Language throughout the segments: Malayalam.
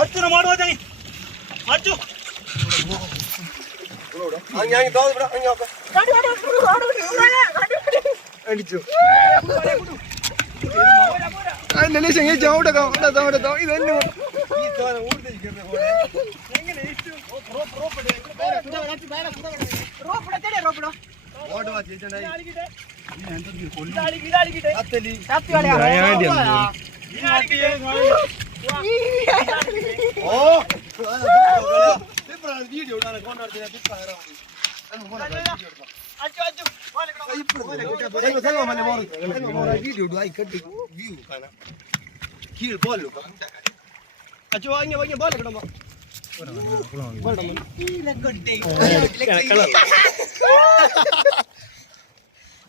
അച്ഛനെ മാടുവാ ചങ്ങി അച്ചു അടിച്ചു അതിന്റെ ചെങ്ങി ചവിടോ ഇത് തന്നെ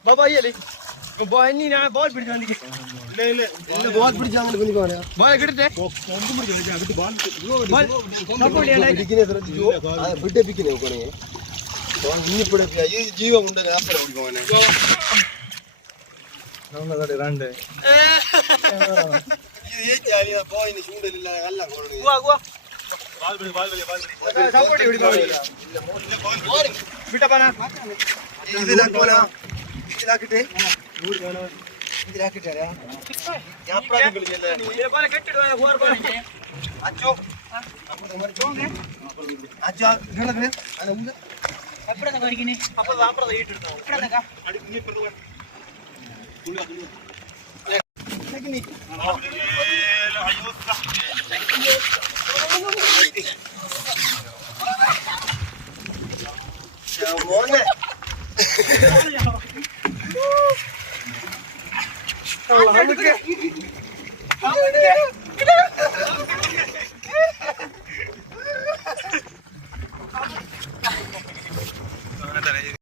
बाबा ये ले बॉल नहीं ना बॉल पिट जाने की ले ले बॉल पिट जाने को नहीं कौन है बॉल गिरते कोंडू पिट जाने की बॉल बॉल सबको ले ले बिकिने सर जो बिड्डे बिकिने को नहीं बॉल नहीं पड़े ये जीवा मुंडा का पर उड़ गए ना ना रंडे ये चाहिए बॉल नहीं छूंडे ले अल्लाह कोड़ गुआ गुआ बाल सपोर्ट उड़ी बॉल बिटा बना इधर कोना ഇതാക്കിട്ട് ഇതിലാക്കിട്ട് അറിയാം ഞാൻ പ്രായം കളിച്ചല്ലേ ये बाल കെട്ടിടുവാ ഹോർ ബാലിക്ക് അച്ചോ അച്ഛാ ഇങ്ങനല്ലേ അന ഉണ്ട് എപ്പട കളിക്കണേ അപ്പോൾ അപ്പുറത്തെ ഈട്ടെടുത്തോ എപ്പട അടി നീ ഇപ്പുറത്ത്